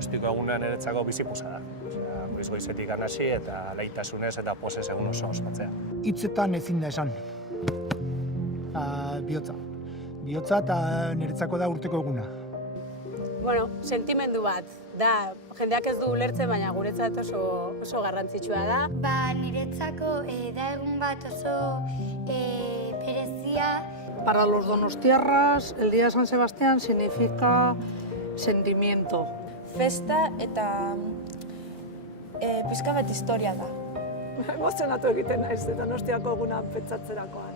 Donostiko eguna niretzako bizipuza da. Goiz-goizetik hasi eta laitasunez eta pozez egun oso ospatzea. Hitzetan ezin da esan. Bihotza. Bihotza eta niretzako da urteko eguna. Bueno, sentimendu bat. Da, jendeak ez du ulertzen, baina guretzat oso garrantzitsua da. Niretzako da egun bat oso berezia. Para los donostiarras, el día de San Sebastián significa sentimiento. Festa eta pizka bat historia da. Emozionatu egiten naiz Donostiako eguna pentsatzerakoan.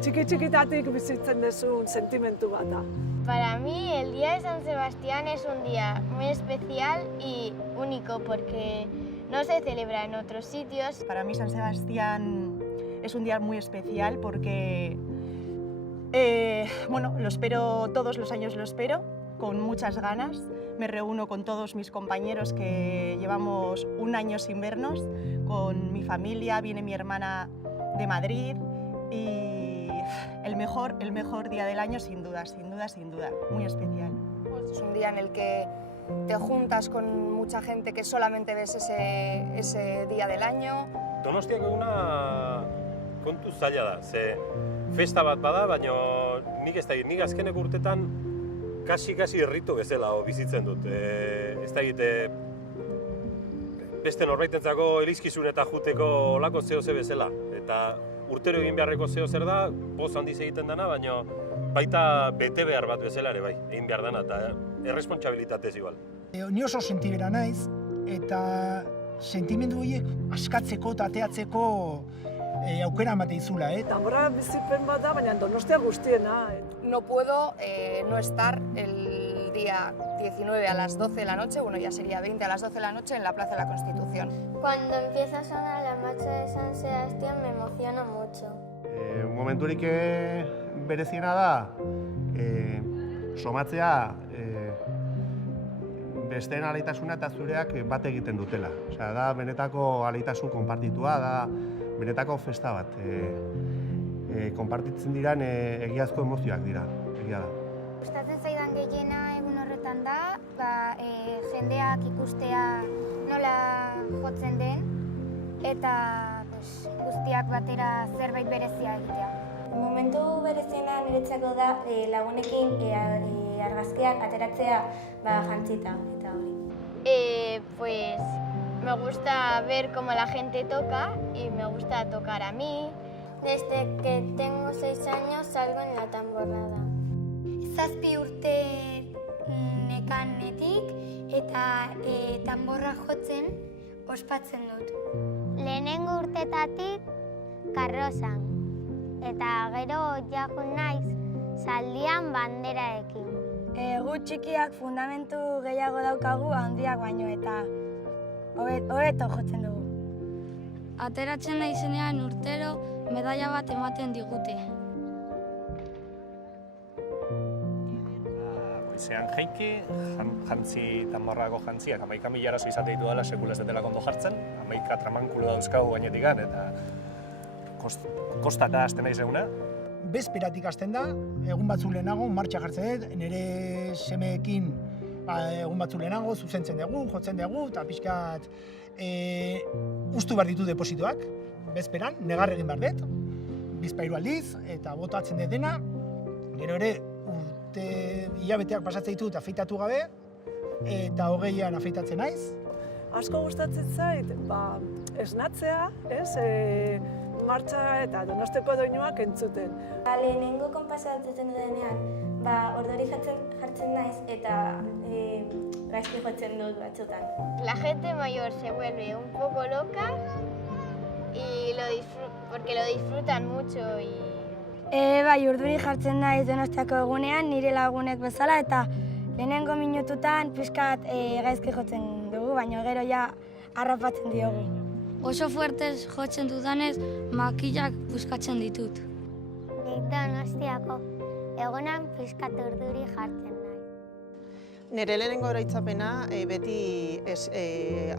Txiki-txikitatik bizitzen duzun sentimentu bat da. Para mí el día de San Sebastián es un día muy especial y único porque no se celebra en otros sitios. Para mí San Sebastián es un día muy especial porque bueno, lo espero, todos los años lo espero, con muchas ganas. Me reúno con todos mis compañeros que llevamos un año sin vernos, con mi familia, viene mi hermana de Madrid y el mejor día del año sin duda, muy especial. Es un día en el que te juntas con mucha gente que solamente ves ese día del año. Donostiako eguna kontu zaila da, ze festa bat bada, baina nik azkeneko urtetan kasi erritu bezala bizitzen dut. Ez da egite beste norbaitentzako elizkizun eta juteko olako zeo-ze bezala. Eta urtero egin beharreko zeo zer da, poz handiz egiten dena, baina baita bete behar bat bezala ere bai, egin behar dena, eta erresponsabilitatez igual. Ni oso sentibera naiz, eta sentimendu horiek askatzeko eta ateatzeko aukera emate izula. Danborra bizipen bat da, baina Donostia guztiena. No puedo no estar el día 19 a las 12 de la noche, bueno, ya sería 20 a las 12 de la noche en la Plaza de la Constitución. Cuando empieza a sonar la marcha de San Sebastián me emociona mucho. Momenturik bereziena da, somatzea besteen alaitasuna eta zureak bat egiten dutela. Osea, da benetako alaitasun konpartitua, da benetako festa bat. Konpartitzen diran egiazko emozioak dira, egia da. Gustatzen zaidan gehiena egun horretan da, jendeak ikustea nola jotzen den eta guztiak batera zerbait berezia egitea. Momentu bereziena niretzako da lagunekin argazkiak ateratzea jantzita eta hori. Pues me gusta ver cómo la gente toca y me gusta tocar a mí. Desde que tengo 6 años salgo en la tamborrada. 7 urte nekanetik eta tamborra jotzen ospatzen dut. Lehenengo urtetatik karrozan eta gero jakun naiz zaldian banderaekin. Gu txikiak fundamentu gehiago daukagu handiak baino eta hobeto jotzen dugu. Ateratzen naizenean urtero medaila bat ematen digute. Goizean jaiki, tamborrako jantziak 11.000 arazo izate ditu dela, sekula ez detela ondo jartzen, 11 tramankulo dauzkagu gainetikan, eta kostata hasten naiz eguna. Bezperatik hasten da, egun batzu lehenago, martxa jartzen dut, nire semeekin egun batzu lehenago, zuzentzen dugu, jotzen dugu, eta pixkat ustu behar ditu depositoak, bezperan, negar egin behar dut, bizpairu aldiz, eta botatzen dut dena, gero ere urte hilabeteak pasatzen ditut afeitatu gabe, eta 20an afeitatzen naiz. Asko gustatzen zait, esnatzea, martxa eta Donosteko doinuak entzuten. Lehenengo konpasatzen denean, ordori jartzen naiz eta gaizki jotzen dut batzutan. La gente mayor se vuelve un poco loca y porque lo disfrutan mucho y urduri jartzen naiz Donostiako egunean nire lagunek bezala eta lehenengo minututan pixkat gaizki jotzen dugu, baina gero ja harrapatzen diogu. Oso fuertes jotzen dudanez, makillak puskatzen ditut. Nik Donostiako egunan pixkat urduri jartzen naiz. Nire lehenengo oroitzapena beti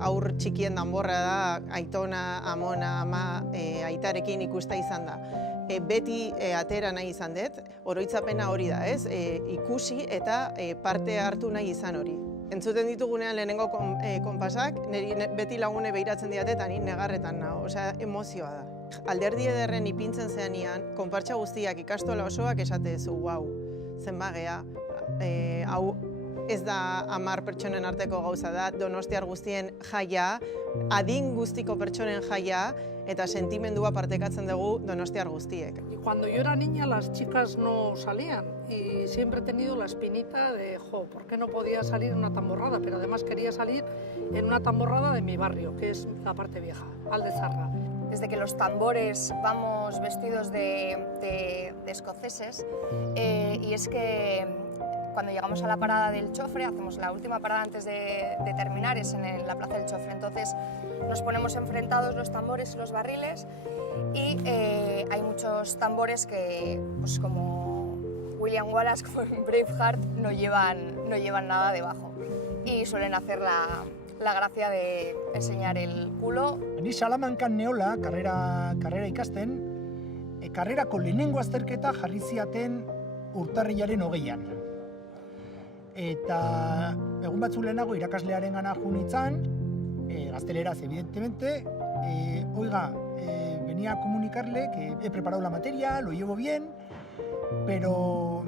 aur txikien danborra da, aitona, amona, ama, aitarekin ikusta izan da. Beti atera nahi izan dut, oroitzapena hori da, ikusi eta parte hartu nahi izan hori. Entzuten ditugunean lehenengo konpasak, niri beti lagune behiratzen diate eta ni negarretan nago, osea, emozioa da. Alderdi ederren ipintzen zeanian, konpartsa guztiak ikastola osoak esatezu, wow, zenbagea, hau ez da 10 pertsonen arteko gauza da, donostiar guztien jaia, adin guztiko pertsonen jaia, eta sentimendua partekatzen dugu donostiar guztiek. Y cuando yo era niña las chicas no salían y siempre he tenido la espinita de, ¿por qué no podía salir en una tamborrada? Pero además quería salir en una tamborrada de mi barrio, que es la parte vieja, Aldezarra. Desde que los tambores vamos vestidos de escoceses, y es que cuando llegamos a la parada del Chofre, hacemos la última parada antes de terminar, es en la plaza del Chofre, entonces nos ponemos enfrentados los tambores y los barriles y hay muchos tambores que, pues como William Wallace, como en Braveheart, no llevan nada debajo y suelen hacer la gracia de enseñar el culo. Ni Salamancan neola, karrera ikasten, karrerako lehenengo azterketa jarri ziaten urtarrilaren 20an. Eta egun batzu lehenago irakaslearen gana jo nintzen, gazteleraz evidentemente, oiga, venía a comunicarle que he preparado la materia, lo llevo bien, pero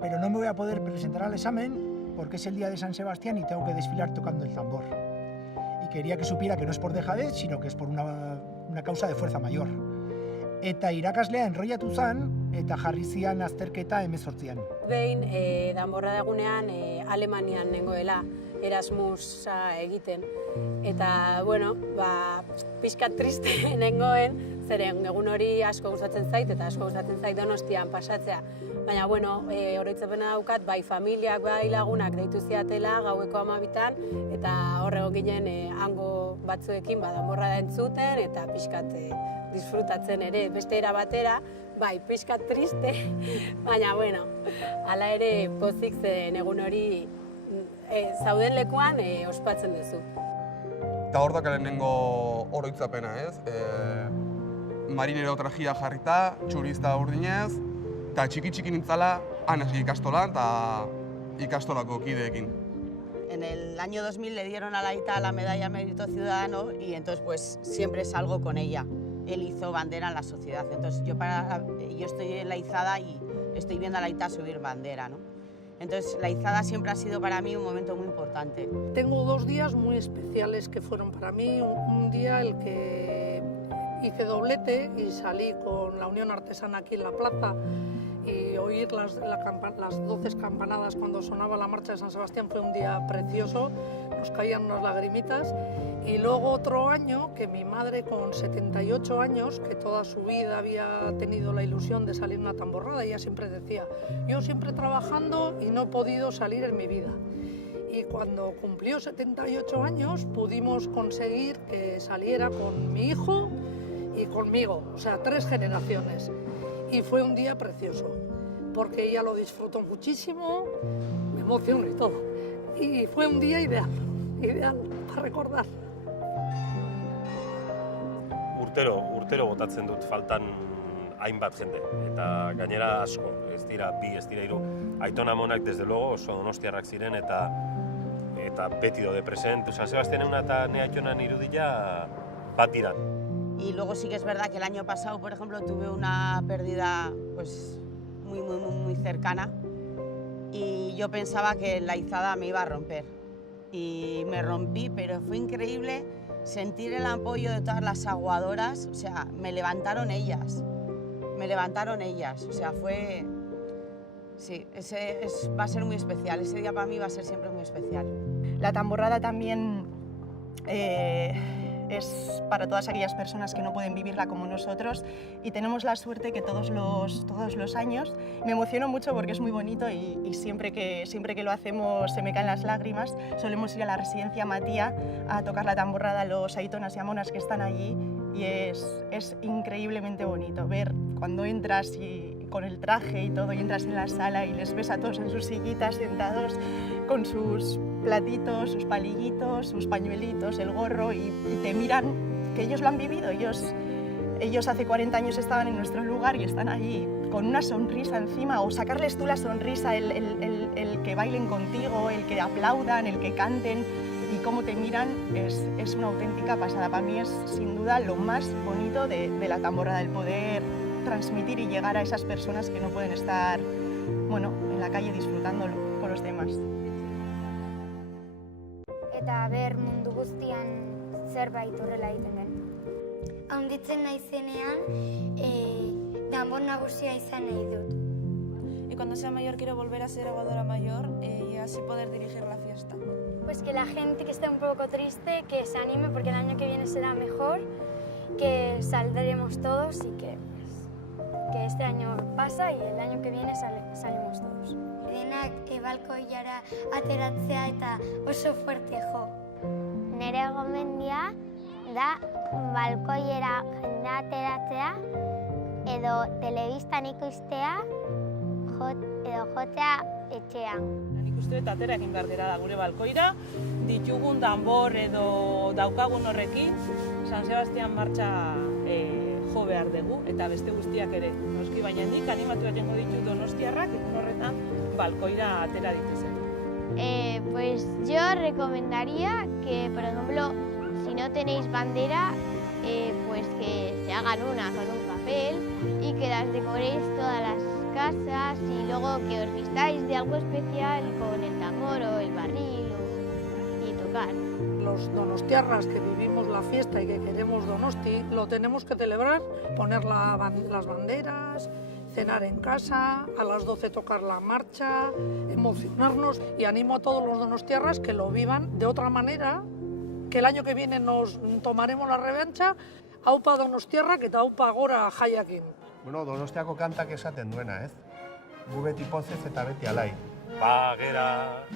no me voy a poder presentar al examen porque es el día de San Sebastián y tengo que desfilar tocando el tambor. Y quería que supiera que no es por dejadez, sino que es por una causa de fuerza mayor. Eta irakaslea enroiatu zen, eta jarri zian azterketa 18an. Behin, danborrada egunean Alemanian nengoela Erasmusa egiten. Eta, bueno, pixkat triste nengoen, zeren egun hori asko gustatzen zait, eta asko gustatzen zait Donostian pasatzea. Baina, bueno, oroitzapena daukat, bai familiak, bai lagunak deitu ziatela gaueko 12an, eta horrego ginen hango batzuekin danborrada entzuten, eta pixkat disfrutatzen ere, beste era batera, bai, pixkat triste, baina, bueno, hala ere pozik zen egun hori zauden lekuan ospatzen duzu. Eta hor daka lehenengo oroitzapena, ez? Marinero trajia jarrita, txurista urdinez, eta txiki nintzala anasi ikastolan eta ikastolako kideekin. En el año 2000 le dieron a la Aita la medalla Mérito Ciudadano y entonces pues siempre salgo con ella. Él hizo bandera en la sociedad, entonces yo estoy en la izada y estoy viendo a la Aita subir bandera, ¿no? Entonces la izada siempre ha sido para mí un momento muy importante. Tengo 2 días muy especiales que fueron para mí, un día el que hice doblete y salí con la Unión Artesana aquí en la plaza y oír las 12 campanadas cuando sonaba la marcha de San Sebastián fue un día precioso, nos caían unas lagrimitas. Y luego otro año que mi madre con 78 años, que toda su vida había tenido la ilusión de salir en una tamborrada, ella siempre decía, yo siempre trabajando y no he podido salir en mi vida. Y cuando cumplió 78 años pudimos conseguir que saliera con mi hijo y conmigo, o sea, 3 generaciones. Y fue un día precioso, porque ella lo disfrutó muchísimo, me emocionó y todo. Y fue un día ideal para recordar. Urtero botatzen dut faltan hainbat jende, eta gainera asko, ez dira 2, ez dira 3. Aiton amonak, desde luego, oso donostiarrak ziren eta beti daude present. San Sebastian eta ne Aitonan irudia bat dira. Y luego sí que es verdad que el año pasado, por ejemplo, tuve una pérdida pues muy cercana y yo pensaba que la izada me iba a romper. Y me rompí, pero fue increíble sentir el apoyo de todas las aguadoras, o sea, me levantaron ellas, o sea, fue... Sí, va a ser muy especial, ese día para mí va a ser siempre muy especial. La tamborrada también es para todas aquellas personas que no pueden vivirla como nosotros y tenemos la suerte que todos los años, me emociono mucho porque es muy bonito y siempre que lo hacemos se me caen las lágrimas, solemos ir a la residencia Matía a tocar la tamborrada a los aitonas y amonas que están allí y es increíblemente bonito ver cuando entras y con el traje y todo y entras en la sala y les ves a todos en sus sillitas sentados con sus platitos, sus palillitos, sus pañuelitos, el gorro y te miran que ellos lo han vivido, ellos hace 40 años estaban en nuestro lugar y están allí con una sonrisa encima, o sacarles tú la sonrisa, el que bailen contigo, el que aplaudan, el que canten y cómo te miran, es una auténtica pasada. Para mí es sin duda lo más bonito de la tamborrada, el poder transmitir y llegar a esas personas que no pueden estar, bueno, en la calle disfrutándolo con los demás. Eta ber mundu guztian zerbait horrela egiten den. Haunditzen naizenean, danbor nagusia izan nahi dut. Y cuando sea mayor quiero volver a ser aguadora mayor y así poder dirigir la fiesta. Pues que la gente que esté un poco triste, que se anime porque el año que viene será mejor, que saldremos todos y que este año pasa y el año que viene salimos todos. Denak balkoilara ateratzea eta oso fuerte jo. Nere gomendia da balkoiera jendea ateratzea edo telebistan ikustea edo jotzea etxean. Nik uste dut atera egin behar gara da gure balkoira, ditugun danbor edo daukagun horrekin, San Sebastian martxa jo behar dugu, eta beste guztiak ere. Noski baina nik animatu egingo ditut donostiarrak, egun horretan balkoira atera dituzen. Pues yo recomendaría que, por ejemplo, si no tenéis bandera, pues que se hagan una con un papel y que las decoréis todas las casas y luego que os vistáis de algo especial con el tambor o el barril y tocar. Los donostiarras que vivimos la fiesta y que queremos Donosti, lo tenemos que celebrar, poner las banderas, cenar en casa, a las 12 tocar la marcha, emocionarnos, y animo a todos los donostiarras que lo vivan de otra manera, que el año que viene nos tomaremos la revancha, aupa donostiarrak eta aupa gora jaiakin. Bueno, Donostiako kantak esaten duena, ez? Gu beti pozez eta beti alai. Bagera